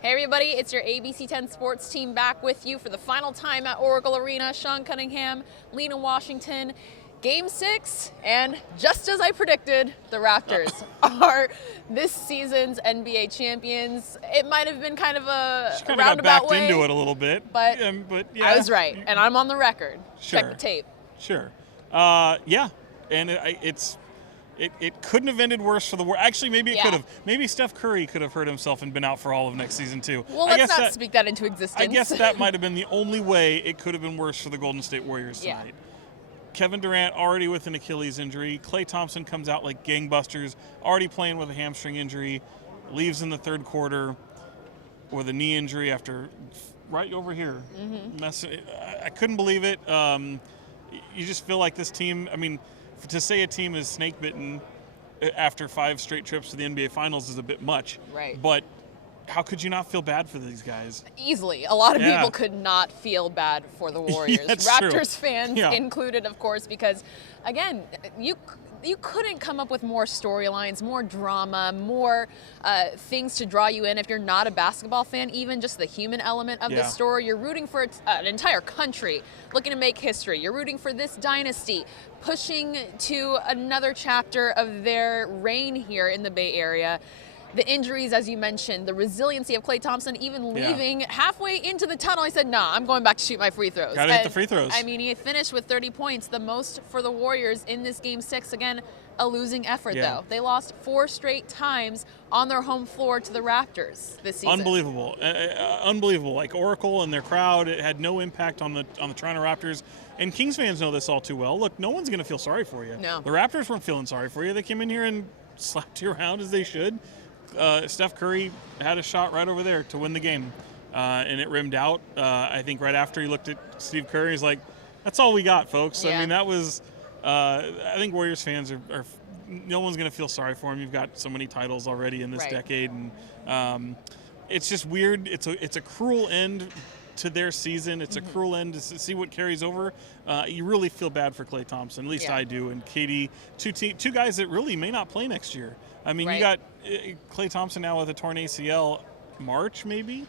Hey everybody, it's your ABC 10 sports team back with you for the final time at Oracle Arena. Sean Cunningham, Lina Washington. Game 6, and just as I predicted, the Raptors are this season's NBA champions. It might have been kind of a roundabout way. Into it a little bit, but yeah. I was right, and I'm on the record. Sure. Check the tape. Sure. Yeah, and it couldn't have ended worse for the Warriors. Actually, maybe it could have. Maybe Steph Curry could have hurt himself and been out for all of next season too. Well, let's not speak that into existence. I guess that might have been the only way it could have been worse for the Golden State Warriors tonight. Yeah. Kevin Durant already with an Achilles injury. Klay Thompson comes out like gangbusters, already playing with a hamstring injury, leaves in the third quarter with a knee injury after right over here. I couldn't believe it. You just feel like this team, I mean, to say a team is snake bitten after 5 straight trips to the NBA Finals is a bit much. Right. But how could you not feel bad for these guys? Easily. A lot of people could not feel bad for the Warriors. Raptors fans included, of course, because, again, you couldn't come up with more storylines, more drama, more things to draw you in if you're not a basketball fan. Even just the human element of the story. You're rooting for an entire country looking to make history. You're rooting for this dynasty, pushing to another chapter of their reign here in the Bay Area. The injuries, as you mentioned, the resiliency of Klay Thompson, even leaving halfway into the tunnel. He said, nah, I'm going back to shoot my free throws. Got to hit the free throws. I mean, he finished with 30 points, the most for the Warriors in this Game 6. Again, a losing effort, though. They lost 4 straight times on their home floor to the Raptors this season. Unbelievable. Unbelievable. Like Oracle and their crowd, it had no impact on the Toronto Raptors. And Kings fans know this all too well. Look, no one's going to feel sorry for you. No. The Raptors weren't feeling sorry for you. They came in here and slapped you around as they should. Steph Curry had a shot right over there to win the game, and it rimmed out. I think right after he looked at Steve Curry, he's like, that's all we got, folks. I mean, that was I think Warriors fans are no one's going to feel sorry for him. You've got so many titles already in this decade, and it's just weird. It's a cruel end to their season. It's a cruel end to see what carries over. You really feel bad for Klay Thompson, at least I do, and KD, two guys that really may not play next year. I mean, you got Klay Thompson now with a torn ACL, March maybe.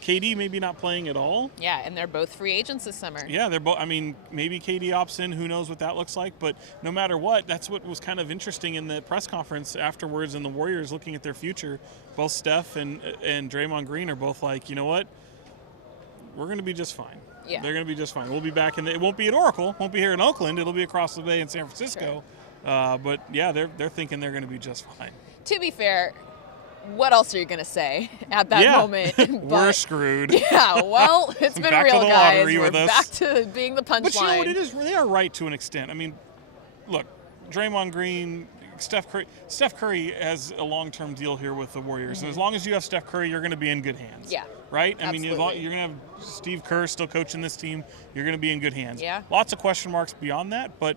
KD maybe not playing at all. Yeah, and they're both free agents this summer. Yeah, they're both. I mean, maybe KD opts in. Who knows what that looks like? But no matter what, that's what was kind of interesting in the press conference afterwards. And the Warriors looking at their future, both Steph and Draymond Green are both like, you know what? We're going to be just fine. Yeah. They're going to be just fine. We'll be back it won't be at Oracle. Won't be here in Oakland. It'll be across the bay in San Francisco. But yeah, they're thinking they're going to be just fine. To be fair, what else are you going to say at that moment? We're screwed. Yeah, well, it's been real, guys. We're back to being the punchline. But you know what it is? They are right to an extent. I mean, look, Draymond Green, Steph Curry has a long-term deal here with the Warriors. And as long as you have Steph Curry, you're going to be in good hands. Yeah. Right? Absolutely. I mean, you're going to have Steve Kerr still coaching this team. You're going to be in good hands. Yeah. Lots of question marks beyond that, but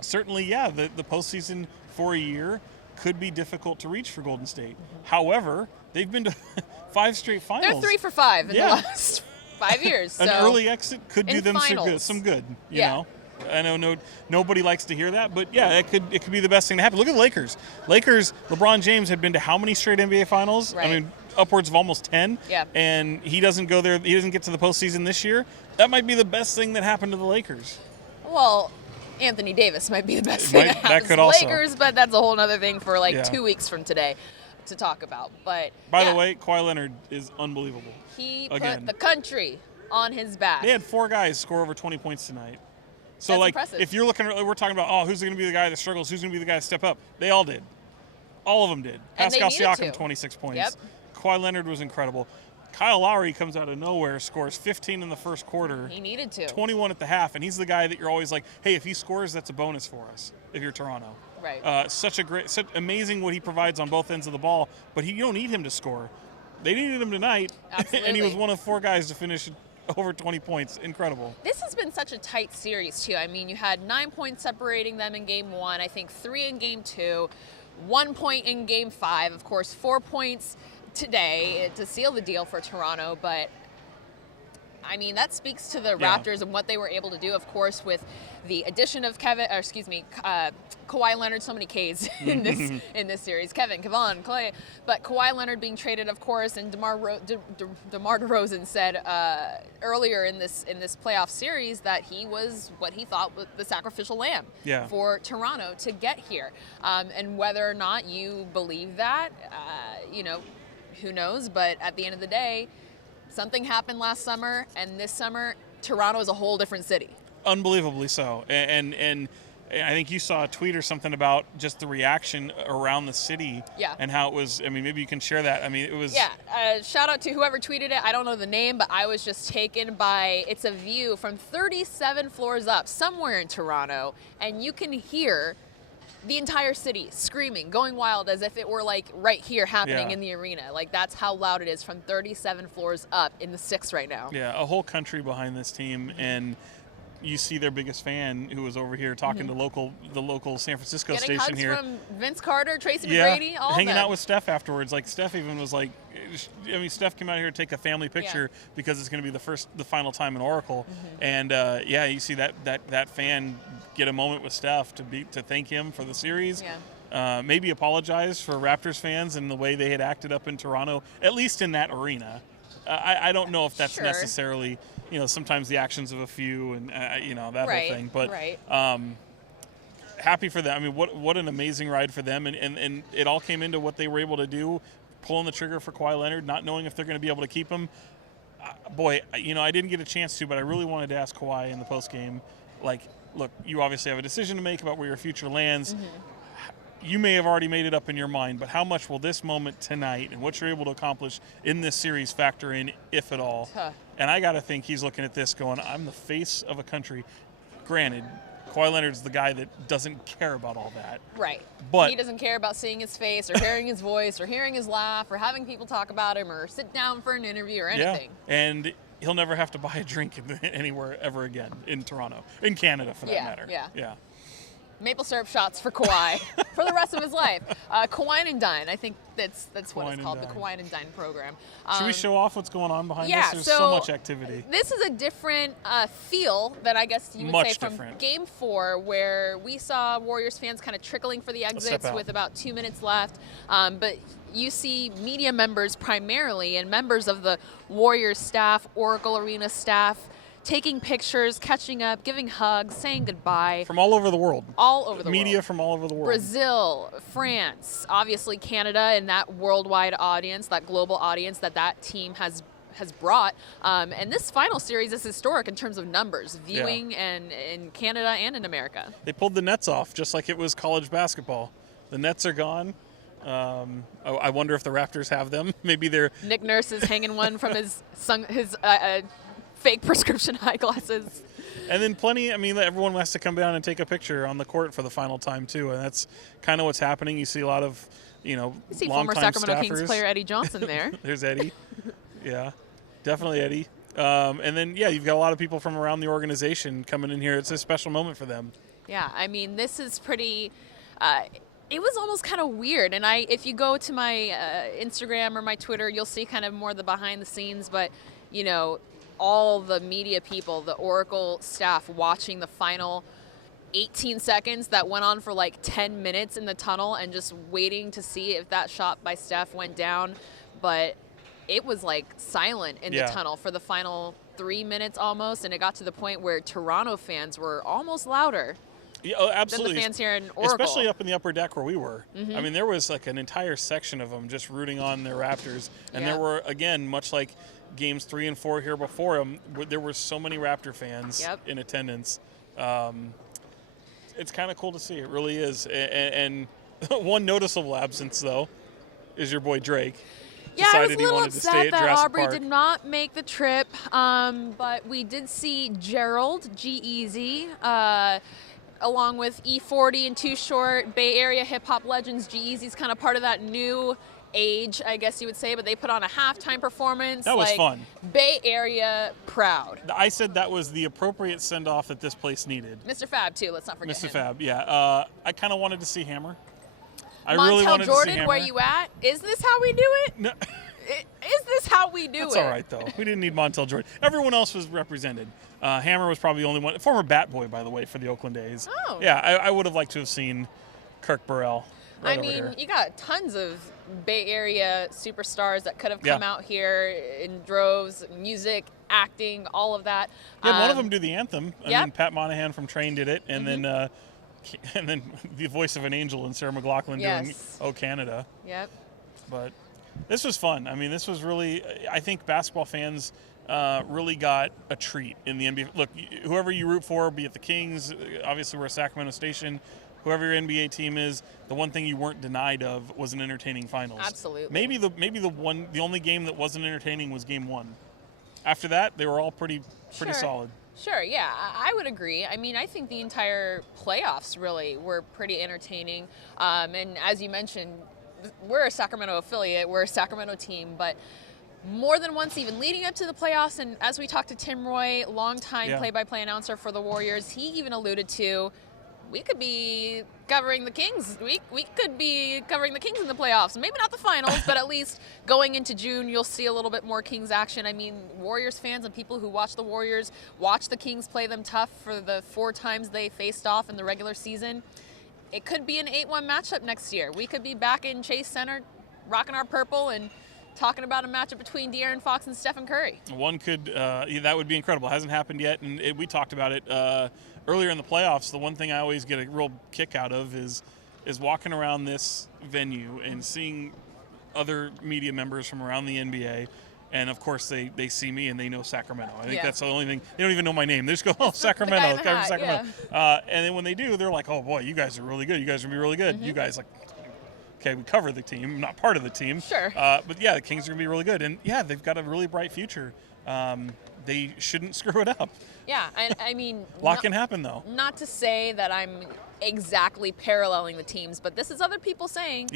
certainly, the postseason for a year could be difficult to reach for Golden State. However, they've been to 5 straight finals. They're 3 for 5 in the last 5 years. An early exit could do them some good. You know, I know nobody likes to hear that, but it could be the best thing to happen. Look at the Lakers. LeBron James had been to how many straight NBA finals? Right. I mean, upwards of almost 10. Yeah. And he doesn't go there. He doesn't get to the postseason this year. That might be the best thing that happened to the Lakers. Well, Anthony Davis might be the best thing that happens to the Lakers, but that's a whole other thing for 2 weeks from today to talk about. But by the way, Kawhi Leonard is unbelievable. He put the country on his back. They had 4 guys score over 20 points tonight. So, that's impressive. If you're looking, we're talking about, who's going to be the guy that struggles? Who's going to be the guy to step up? They all did. All of them did. Pascal Siakam, 26 points. Yep. Kawhi Leonard was incredible. Kyle Lowry comes out of nowhere, scores 15 in the first quarter. He needed to. 21 at the half, and he's the guy that you're always like, hey, if he scores, that's a bonus for us if you're Toronto. Right. Such amazing what he provides on both ends of the ball, but you don't need him to score. They needed him tonight, and he was one of 4 guys to finish over 20 points. Incredible. This has been such a tight series, too. I mean, you had 9 points separating them in Game 1, I think 3 in Game 2, 1 point in Game 5, of course, 4 points today to seal the deal for Toronto, but I mean, that speaks to the Raptors and what they were able to do, of course, with the addition of Kawhi Leonard, so many Ks in this series. Kevin, Clay, but Kawhi Leonard being traded, of course, and DeMar DeRozan said earlier in this playoff series that he was what he thought was the sacrificial lamb for Toronto to get here. And whether or not you believe that, who knows? But at the end of the day, something happened last summer, and this summer, Toronto is a whole different city. Unbelievably so. And I think you saw a tweet or something about just the reaction around the city and how it was. I mean, maybe you can share that. I mean, it was. Yeah. Shout out to whoever tweeted it. I don't know the name, but I was just taken by, it's a view from 37 floors up somewhere in Toronto, and you can hear the entire city screaming, going wild, as if it were like right here happening in the arena. Like, that's how loud it is from 37 floors up in the 6 right now. Yeah, a whole country behind this team, and you see their biggest fan who was over here talking to the local San Francisco Getting station hugs here. From Vince Carter, Tracy McGrady, all hanging them. out with Steph afterwards. Like, Steph even was like, I mean, Steph came out here to take a family picture because it's going to be the final time in Oracle, and you see that fan get a moment with Steph to thank him for the series. Maybe apologize for Raptors fans and the way they had acted up in Toronto, at least in that arena. I don't know if that's necessarily, sometimes the actions of a few and, that whole thing. But happy for them. I mean, what an amazing ride for them. And it all came into what they were able to do, pulling the trigger for Kawhi Leonard, not knowing if they're going to be able to keep him. Boy, I didn't get a chance to, but I really wanted to ask Kawhi in the postgame, like, look, you obviously have a decision to make about where your future lands. You may have already made it up in your mind, but how much will this moment tonight and what you're able to accomplish in this series factor in, if at all? And I got to think he's looking at this going, I'm the face of a country. Granted, Kawhi Leonard's the guy that doesn't care about all that. Right. But he doesn't care about seeing his face or hearing his voice or hearing his laugh or having people talk about him or sit down for an interview or anything. Yeah. And he'll never have to buy a drink anywhere ever again in Toronto, in Canada for that matter. Yeah. Maple syrup shots for Kawhi for the rest of his life. Kawhi and Dine, I think that's what it's called, the Kawhi and Dine program. Should we show off what's going on behind us? There's so much activity. This is a different feel than I guess you would say from Game 4, where we saw Warriors fans kind of trickling for the exits with about 2 minutes left. But you see media members primarily and members of the Warriors staff, Oracle Arena staff, taking pictures, catching up, giving hugs, saying goodbye. From all over the world. All over the world. Media from all over the world. Brazil, France, obviously Canada, and that worldwide audience, that global audience that team has brought. And this final series is historic in terms of numbers, viewing and in Canada and in America. They pulled the nets off just like it was college basketball. The nets are gone. I wonder if the Raptors have them. Maybe they're... Nick Nurse is hanging one from his fake prescription eyeglasses. And then everyone has to come down and take a picture on the court for the final time too, and that's kind of what's happening. You see a lot of, you see former Sacramento Kings player Eddie Johnson there. There's Eddie. Yeah, definitely Eddie. And then you've got a lot of people from around the organization coming in here. It's a special moment for them. Yeah, I mean, this is pretty. It was almost kind of weird, and if you go to my Instagram or my Twitter, you'll see kind of more of the behind the scenes, but all the media people, the Oracle staff watching the final 18 seconds that went on for like 10 minutes in the tunnel and just waiting to see if that shot by Steph went down. But it was like silent in the tunnel for the final 3 minutes almost, and it got to the point where Toronto fans were almost louder absolutely. than the fans here in Oracle. Especially up in the upper deck where we were. I mean, there was like an entire section of them just rooting on their Raptors. And there were, again, much like Games 3 and 4 here before them, there were so many Raptor fans in attendance. It's kind of cool to see. It really is. And one noticeable absence, though, is your boy Drake. Yeah, I was a little upset that Aubrey did not make the trip, but we did see Gerald, G-Eazy, along with E40 and Too Short, Bay Area hip-hop legends. G-Eazy's kind of part of that new age, I guess you would say, but they put on a halftime performance. That was fun. Bay Area proud. I said that was the appropriate send-off that this place needed. Mr. Fab, too. Let's not forget Mr. him. Fab, yeah. I kind of wanted to see Hammer. I Montel really wanted Jordan, to see Hammer. where you at? Is this how we do it? No. Is this how we we do That's it. all right, though. We didn't need Montel Jordan. Everyone else was represented. Hammer was probably the only one. Former bat boy, by the way, for the Oakland A's. Oh. Yeah, I would have liked to have seen Kirk Burrell. Right, I mean, you got tons of Bay Area superstars that could have come out here in droves, music, acting, all of that. Yeah, one of them do the anthem. I Yep. mean, Pat Monahan from Train did it, and then the voice of an angel and Sarah McLachlan doing "Oh Canada." Yep. But this was fun. I mean, this was really. I think basketball fans really got a treat in the NBA. Look, whoever you root for, be it the Kings, obviously we're a Sacramento station. Whoever your NBA team is, the one thing you weren't denied of was an entertaining finals. Absolutely. Maybe the only game that wasn't entertaining was Game 1. After that, they were all pretty solid. Sure, yeah, I would agree. I mean, I think the entire playoffs really were pretty entertaining. And as you mentioned, we're a Sacramento affiliate, we're a Sacramento team, but more than once, even leading up to the playoffs, and as we talked to Tim Roy, longtime play-by-play announcer for the Warriors, he even alluded to, we could be covering the Kings. We could be covering the Kings in the playoffs. Maybe not the finals, but at least going into June, you'll see a little bit more Kings action. I mean, Warriors fans and people who watch the Warriors watch the Kings play them tough for the 4 times they faced off in the regular season. It could be an 8-1 matchup next year. We could be back in Chase Center rocking our purple and talking about a matchup between De'Aaron Fox and Stephen Curry. One could, that would be incredible. It hasn't happened yet, and we talked about it earlier in the playoffs. The one thing I always get a real kick out of is walking around this venue and seeing other media members from around the NBA. And, of course, they see me and they know Sacramento. I think that's the only thing. They don't even know my name. They just go, oh, Sacramento. The guy in the hat, Sacramento. And then when they do, they're like, oh, boy, you guys are really good. You guys are going to be really good. You guys, like, okay, we cover the team. I'm not part of the team. Sure. But, yeah, the Kings are going to be really good. And, yeah, they've got a really bright future. They shouldn't screw it up. Yeah, I mean... A lot can happen, though. Not to say that I'm exactly paralleling the teams, but this is other people saying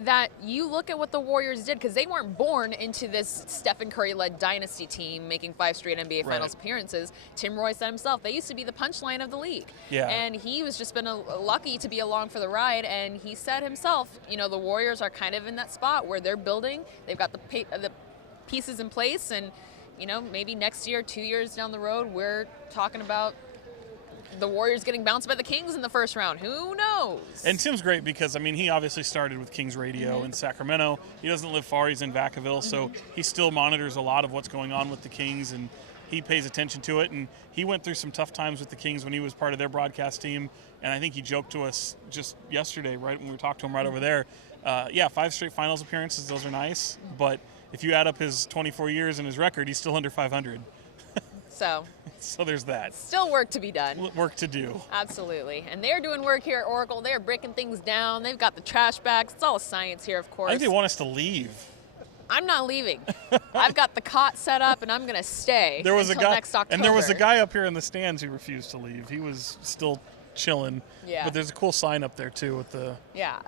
that you look at what the Warriors did, because they weren't born into this Stephen Curry-led dynasty team making 5 straight NBA Finals appearances. Tim Roy said himself, they used to be the punchline of the league. Yeah. And he was just been lucky to be along for the ride, and he said himself, you know, the Warriors are kind of in that spot where they're building, they've got the pieces in place, and you know, maybe next year, 2 years down the road, we're talking about the Warriors getting bounced by the Kings in the first round. Who knows? And Tim's great because, I mean, he obviously started with Kings Radio in Sacramento. He doesn't live far. He's in Vacaville, so he still monitors a lot of what's going on with the Kings, and he pays attention to it. And he went through some tough times with the Kings when he was part of their broadcast team, and I think he joked to us just yesterday, right when we talked to him right over there, 5 straight finals appearances, those are nice, but if you add up his 24 years and his record, he's still under 500. So there's that. Still work to be done. Work to do. Absolutely. And they're doing work here at Oracle. They're breaking things down. They've got the trash bags. It's all a science here, of course. I think they want us to leave. I'm not leaving. I've got the cot set up, and I'm going to stay until next October. And there was a guy up here in the stands who refused to leave. He was still chilling. Yeah. But there's a cool sign up there, too, with the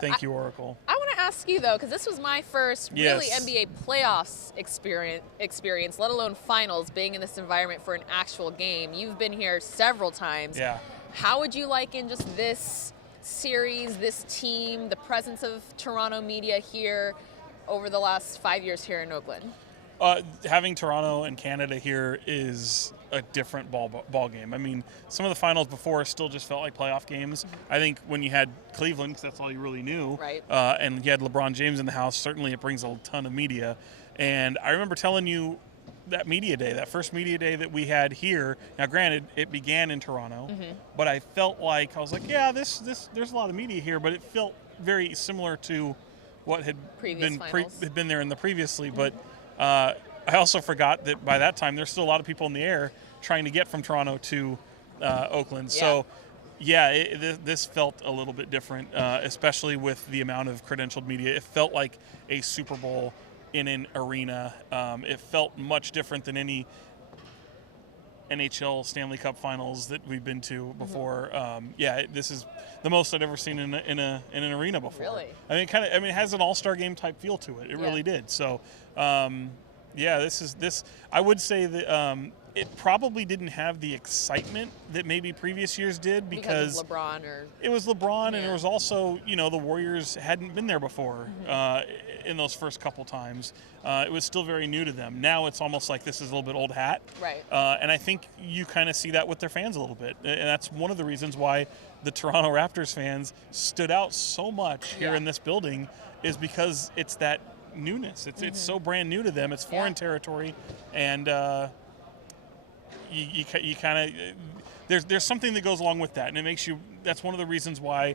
thank you, Oracle. I want to ask you, though, because this was my first really NBA playoffs experience, let alone finals, being in this environment for an actual game. You've been here several times. Yeah. How would you liken just this series, this team, the presence of Toronto media here over the last 5 years here in Oakland? Having Toronto and Canada here is a different ball game. I mean, some of the finals before still just felt like playoff games. I think when you had Cleveland, because that's all you really knew, and you had LeBron James in the house, certainly it brings a ton of media. And I remember telling you that media day, that first media day that we had here. Now, granted, it began in Toronto, but I felt like, I was like, yeah, there's a lot of media here, but it felt very similar to what had been there in the previously, but I also forgot that by that time there's still a lot of people in the air trying to get from Toronto to Oakland. Yeah. So, this felt a little bit different, especially with the amount of credentialed media. It felt like a Super Bowl in an arena. It felt much different than any NHL Stanley Cup Finals that we've been to before. This is the most I'd ever seen in an arena before. Really? I mean, it has an all-star game type feel to it. It really did. So, this. I would say that it probably didn't have the excitement that maybe previous years did because of LeBron or it was LeBron, and it was also, the Warriors hadn't been there before in those first couple times. It was still very new to them. Now it's almost like this is a little bit old hat. Right. And I think you kind of see that with their fans a little bit. And that's one of the reasons why the Toronto Raptors fans stood out so much here in this building, is because it's that newness. It's so brand new to them. It's foreign territory, and you kind of there's something that goes along with that, and it makes you. That's one of the reasons why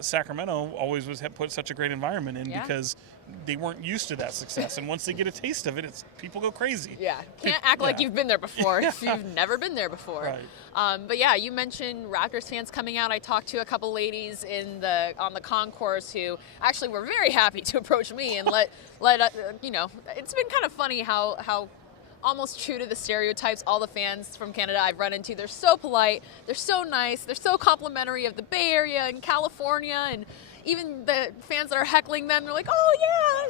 Sacramento always put such a great environment in, because they weren't used to that success, and once they get a taste of it, people go crazy. Yeah, can't act like you've been there before if you've never been there before. Right. But yeah, you mentioned Raptors fans coming out. I talked to a couple ladies on the concourse who actually were very happy to approach me and let it's been kind of funny how almost true to the stereotypes all the fans from Canada I've run into. They're so polite, they're so nice, they're so complimentary of the Bay Area and California, and even the fans that are heckling them, they're like, oh yeah,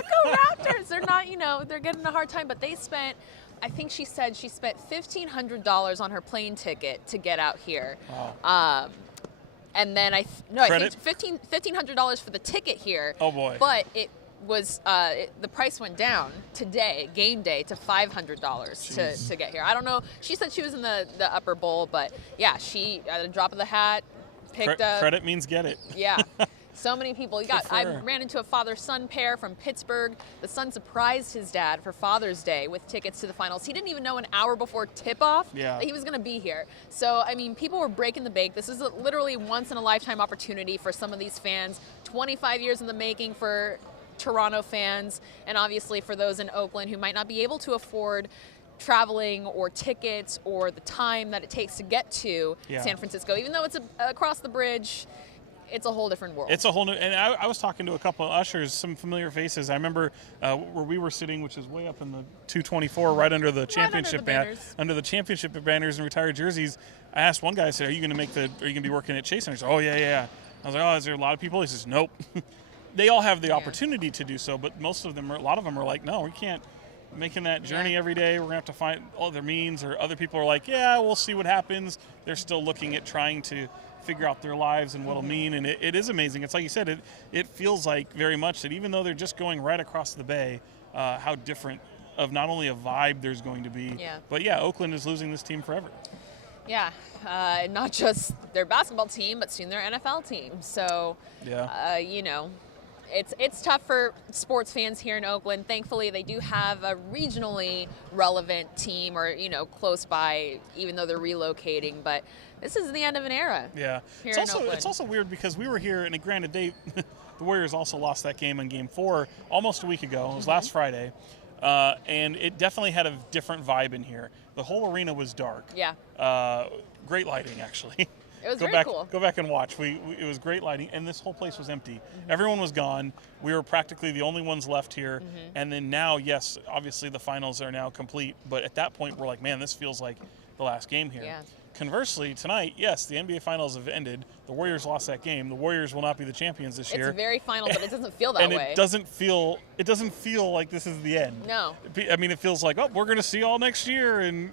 go Raptors. They're not, they're getting a hard time, but they spent, I think she said she spent $1,500 on her plane ticket to get out here. Wow. And then I think $1,500 for the ticket here. Oh boy. But it was the price went down today, game day, to $500 to get here. I don't know. She said she was in the upper bowl, but yeah, she at a drop of the hat picked up. Credit means get it. Yeah. So many people. I ran into a father-son pair from Pittsburgh. The son surprised his dad for Father's Day with tickets to the finals. He didn't even know an hour before tip-off that he was going to be here. So, I mean, people were breaking the bank. This is literally once-in-a-lifetime opportunity for some of these fans. 25 years in the making for Toronto fans, and obviously for those in Oakland who might not be able to afford traveling or tickets or the time that it takes to get to San Francisco. Even though it's across the bridge, it's a whole different world. It's a whole new, and I was talking to a couple of ushers, some familiar faces. I remember where we were sitting, which is way up in the 224, right under the championship under the championship banners and retired jerseys. I asked one guy, I said, "Are you going to be working at Chase?" And he said, "Oh yeah." I was like, "Oh, is there a lot of people?" He says, "Nope." They all have the opportunity to do so, but a lot of them are like, no, we can't. Making that journey every day, we're going to have to find other means, or other people are like, yeah, we'll see what happens. They're still looking at trying to figure out their lives and what it'll mean, and it is amazing. It's like you said, it feels like very much that even though they're just going right across the bay, how different of not only a vibe there's going to be, but Oakland is losing this team forever. Yeah, not just their basketball team, but soon their NFL team. So, It's tough for sports fans here in Oakland. Thankfully, they do have a regionally relevant team, or close by, even though they're relocating. But this is the end of an era. Yeah, here in Oakland. It's also weird because we were here, and granted, the Warriors also lost that game in Game 4 almost a week ago. It was last Friday, and it definitely had a different vibe in here. The whole arena was dark. Yeah. Great lighting, actually. It was very cool. Go back and watch. It was great lighting, and this whole place was empty. Everyone was gone. We were practically the only ones left here. And then now, yes, obviously the finals are now complete. But at that point, we're like, man, this feels like the last game here. Yeah. Conversely, tonight, yes, the NBA Finals have ended. The Warriors lost that game. The Warriors will not be the champions this year. It's very final, but it doesn't feel that way. It doesn't feel like this is the end. No. I mean, it feels like, we're going to see all next year, and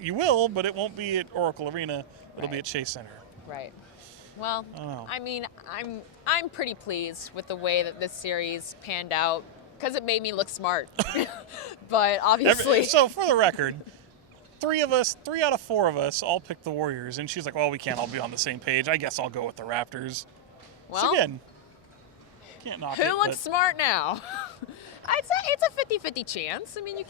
you will, but it won't be at Oracle Arena. It'll be at Chase Center. Right. Well, I mean, I'm pretty pleased with the way that this series panned out, because it made me look smart. But obviously. So for the record, 3 out of 4 of us all picked the Warriors, and she's like, well, we can't all be on the same page. I guess I'll go with the Raptors. Well, so again, can't knock it. Who looks smart now? I'd say it's a 50-50 chance. I mean, you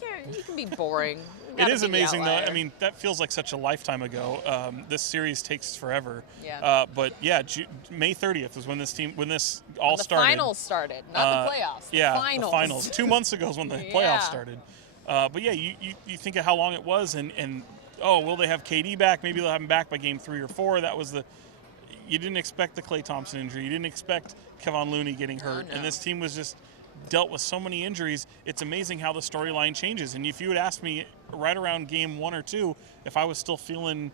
can be boring. It is amazing, though. I mean, that feels like such a lifetime ago. This series takes forever. Yeah. But yeah, May 30th is when this all started. The finals started, not the playoffs. The finals. 2 months ago is when the playoffs started. But yeah, you think of how long it was, and will they have KD back? Maybe they'll have him back by game 3 or 4. That was you didn't expect the Klay Thompson injury. You didn't expect Kevon Looney getting hurt, and this team was just dealt with so many injuries. It's amazing how the storyline changes. And if you had asked me right around game 1 or 2 if I was still feeling,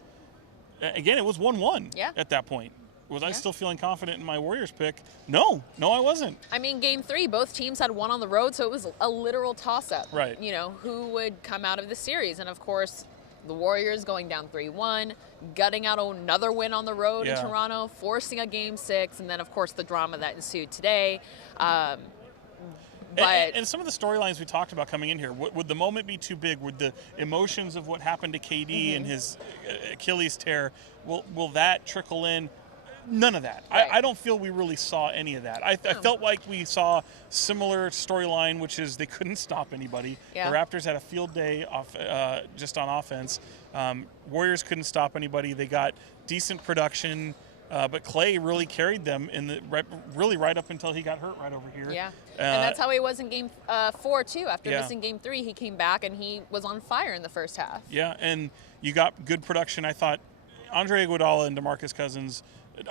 again, it was 1-1 at that point. Was I still feeling confident in my Warriors pick? No, I wasn't. I mean, Game 3, both teams had won on the road, so it was a literal toss-up. Right. You know, who would come out of the series? And, of course, the Warriors going down 3-1, gutting out another win on the road in Toronto, forcing a Game 6, and then, of course, the drama that ensued today. And some of the storylines we talked about coming in here, would the moment be too big? Would the emotions of what happened to KD and his Achilles tear, will that trickle in? None of that. Right. I don't feel we really saw any of that. I felt like we saw similar storyline, which is they couldn't stop anybody. Yeah. The Raptors had a field day just on offense. Warriors couldn't stop anybody. They got decent production. But Clay really carried them right up until he got hurt right over here. Yeah, and that's how he was in Game 4 too. After missing Game 3, he came back and he was on fire in the first half. Yeah, and you got good production. I thought Andre Iguodala and DeMarcus Cousins.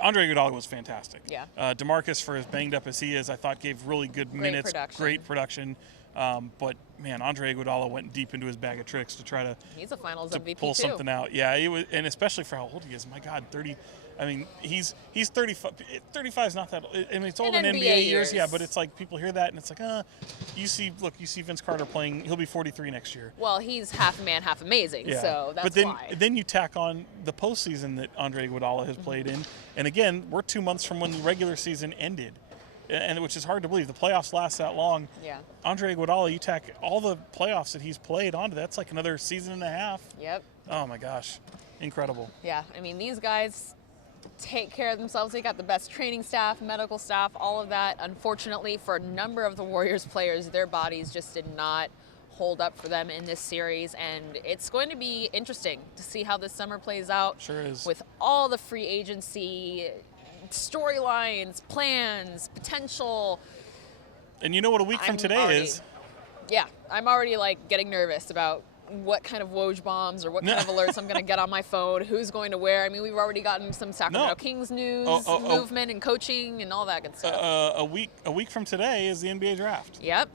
Andre Iguodala was fantastic. Yeah. DeMarcus, for as banged up as he is, I thought gave really good minutes, great production. But man, Andre Iguodala went deep into his bag of tricks to try to. He's a Finals MVP pull too. something out. Yeah, he was, and especially for how old he is. My God, 30. I mean, he's 35. 35 is not that. I mean, it's old in NBA years. Yeah, but it's like people hear that and it's like, you see Vince Carter playing. He'll be 43 next year. Well, he's half man, half amazing. Yeah. So that's why. But then you tack on the postseason that Andre Iguodala has played in, and again, we're 2 months from when the regular season ended, and which is hard to believe. The playoffs last that long. Yeah. Andre Iguodala, you tack all the playoffs that he's played onto that's like another season and a half. Yep. Oh my gosh, incredible. Yeah, I mean these guys take care of themselves. They got the best training staff, medical staff, all of that. Unfortunately, for a number of the Warriors players, their bodies just did not hold up for them in this series, and it's going to be interesting to see how this summer plays out. Sure is. With all the free agency storylines, plans, potential. And you know what a week from today is? Yeah, I'm already like getting nervous about what kind of Woj bombs or what kind of alerts I'm going to get on my phone, who's going to where. I mean, we've already gotten some Sacramento Kings news, movement and coaching and all that good stuff. A week from today is the NBA draft. Yep,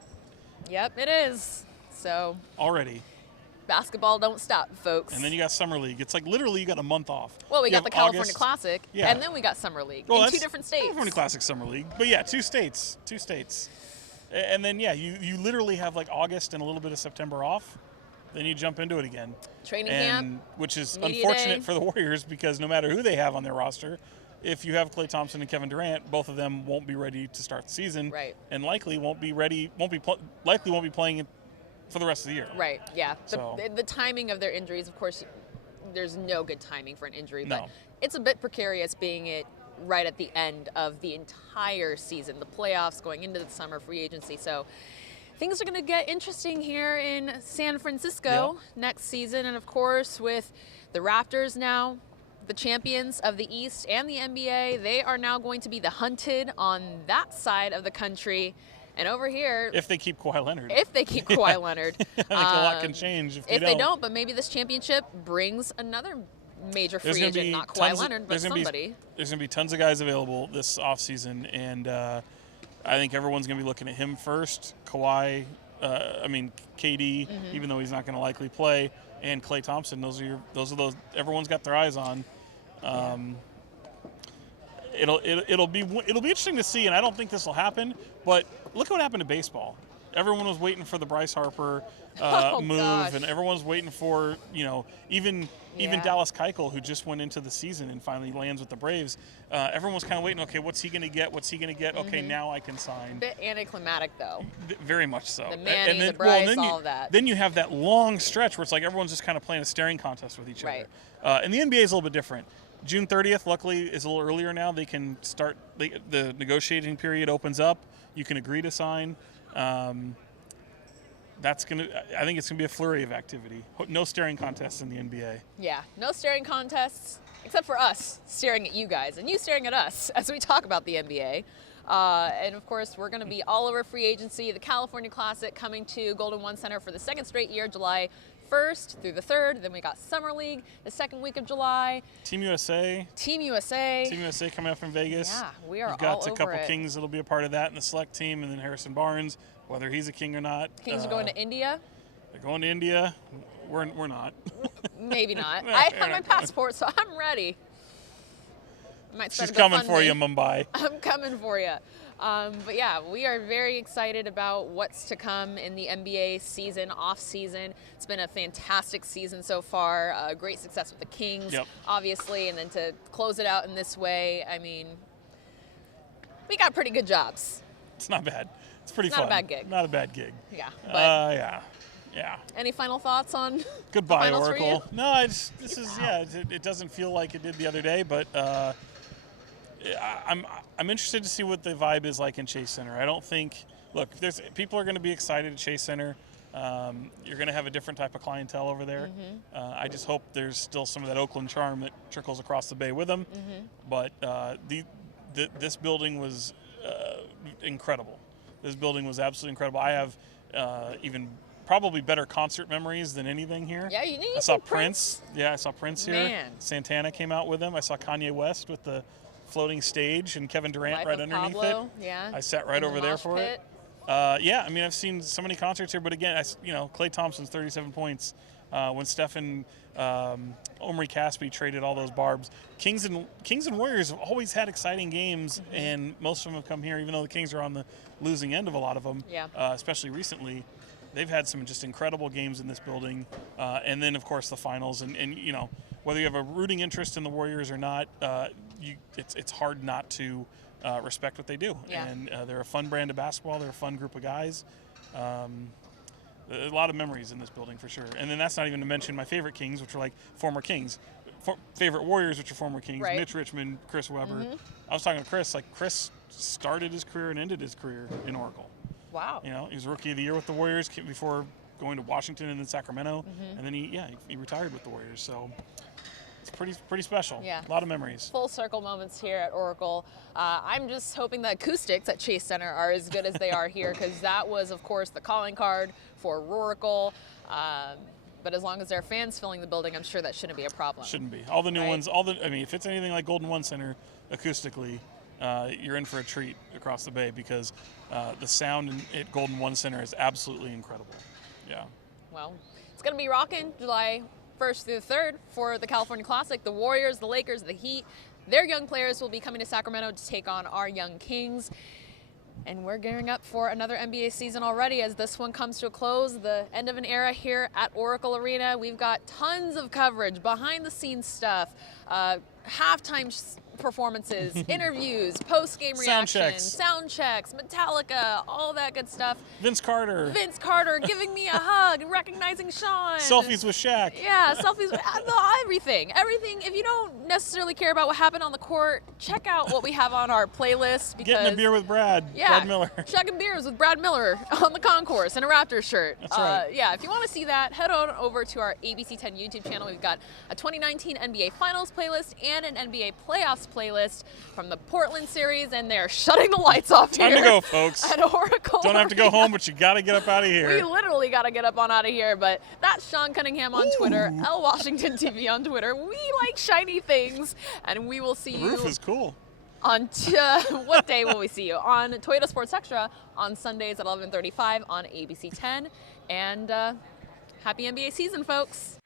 it is. So already. Basketball don't stop, folks. And then you got Summer League. It's like literally you got a month off. Well, we got the California Classic, and then we got Summer League in 2 different states. California Classic, Summer League. But yeah, 2 states. And then, you literally have like August and a little bit of September off. Then you jump into it again. Training camp. Which is unfortunate for the Warriors because no matter who they have on their roster, if you have Klay Thompson and Kevin Durant, both of them won't be ready to start the season. Right. And likely won't be playing for the rest of the year. Right, yeah. The timing of their injuries, of course, there's no good timing for an injury, but it's a bit precarious being it right at the end of the entire season, the playoffs going into the summer free agency. So things are going to get interesting here in San Francisco next season. And of course, with the Raptors now, the champions of the East and the NBA, they are now going to be the hunted on that side of the country. And over here, if they keep Kawhi Leonard. I think a lot can change if they don't. But maybe this championship brings another major free agent, not Kawhi Leonard, but somebody. There's going to be tons of guys available this offseason, and I think everyone's going to be looking at him first. Kawhi, KD, even though he's not going to likely play, and Klay Thompson. Those are those everyone's got their eyes on. It'll be interesting to see, and I don't think this will happen. But look at what happened to baseball. Everyone was waiting for the Bryce Harper move, and everyone's waiting for even Dallas Keuchel, who just went into the season and finally lands with the Braves. Everyone was kind of waiting. Okay, what's he going to get? Okay, now I can sign. Bit anticlimactic though. Very much so. The Manny, the Bryce, all of that. Then you have that long stretch where it's like everyone's just kind of playing a staring contest with each other. And the NBA is a little bit different. June 30th, luckily, is a little earlier now. They can start the negotiating period opens up. You can agree to sign. I think it's gonna be a flurry of activity. No staring contests in the NBA. Yeah, no staring contests, except for us staring at you guys and you staring at us as we talk about the NBA. And of course, we're going to be all over free agency. The California Classic coming to Golden One Center for the second straight year, July 1st through the 3rd. Then we got Summer League the second week of July. Team USA coming up in Vegas. Yeah, we are You've got all over a couple it. Kings that'll be a part of that in the select team, and then Harrison Barnes, whether he's a King or not. Kings are going to India. They're going to India. We're not. Maybe not. I have my passport, so I'm ready. Might start She's coming for you, Mumbai. I'm coming for you. But yeah, we are very excited about what's to come in the NBA season, off season. It's been a fantastic season so far. Great success with the Kings, obviously, and then to close it out in this way, I mean, we got pretty good jobs. It's not bad. It's pretty fun. Not a bad gig. Not a bad gig. Yeah. But yeah. Any final thoughts on goodbye, the finals Oracle? for you? No, it doesn't feel like it did the other day, but I'm interested to see what the vibe is like in Chase Center. I don't think. Look, people are going to be excited at Chase Center. You're going to have a different type of clientele over there. I just hope there's still some of that Oakland charm that trickles across the bay with them. But this building was incredible. This building was absolutely incredible. I have even probably better concert memories than anything here. Yeah, you need. I saw Prince. Yeah, I saw Prince here. Man. Santana came out with him. I saw Kanye West with the floating stage and Kevin Durant Life right of underneath Pablo. it. Yeah. I sat right over there for it. Yeah, I mean, I've seen so many concerts here, but again, Klay Thompson's 37 points. When Steph and Omri Caspi traded all those barbs. Kings and Warriors have always had exciting games, and most of them have come here, even though the Kings are on the losing end of a lot of them, especially recently. They've had some just incredible games in this building. And then, of course, the finals. And whether you have a rooting interest in the Warriors or not, it's hard not to respect what they do. Yeah. And they're a fun brand of basketball. They're a fun group of guys. A lot of memories in this building for sure. And then that's not even to mention my favorite Kings, which are like former Kings. Favorite Warriors, which are former Kings. Right. Mitch Richmond, Chris Webber. I was talking to Chris. Like, Chris started his career and ended his career in Oracle. Wow. He was Rookie of the Year with the Warriors before going to Washington and then Sacramento. And then he retired with the Warriors. So it's pretty special. Yeah. A lot of memories. Full circle moments here at Oracle. I'm just hoping the acoustics at Chase Center are as good as they are here, because that was, of course, the calling card for Oracle. But as long as there are fans filling the building, I'm sure that shouldn't be a problem. Shouldn't be. All the new ones, if it's anything like Golden One Center acoustically, you're in for a treat across the bay, because the sound at Golden One Center is absolutely incredible. Yeah. Well, it's going to be rocking July 1st through the 3rd for the California Classic. The Warriors, the Lakers, the Heat, their young players will be coming to Sacramento to take on our young Kings. And we're gearing up for another NBA season already as this one comes to a close, the end of an era here at Oracle Arena. We've got tons of coverage, behind-the-scenes stuff, halftime performances, interviews, post-game reactions, sound checks, Metallica, all that good stuff. Vince Carter giving me a hug, recognizing Sean. Selfies with Shaq. Yeah, selfies, everything. If you don't necessarily care about what happened on the court, check out what we have on our playlist. Because, getting a beer with Brad Miller. Chugging beers with Brad Miller on the concourse in a Raptors shirt. That's right. Yeah, if you want to see that, head on over to our ABC 10 YouTube channel. We've got a 2019 NBA Finals playlist and an NBA Playoffs playlist from the Portland series, and they're shutting the lights off here. Time to go, folks. At Oracle. Don't have to go home, but you got to get up out of here. We literally got to get up on out of here, but that's Sean Cunningham on Twitter, L Washington TV on Twitter. We like shiny things, and we will see you. The roof is cool. On what day will we see you? On Toyota Sports Extra on Sundays at 11:35 on ABC 10. And happy NBA season, folks.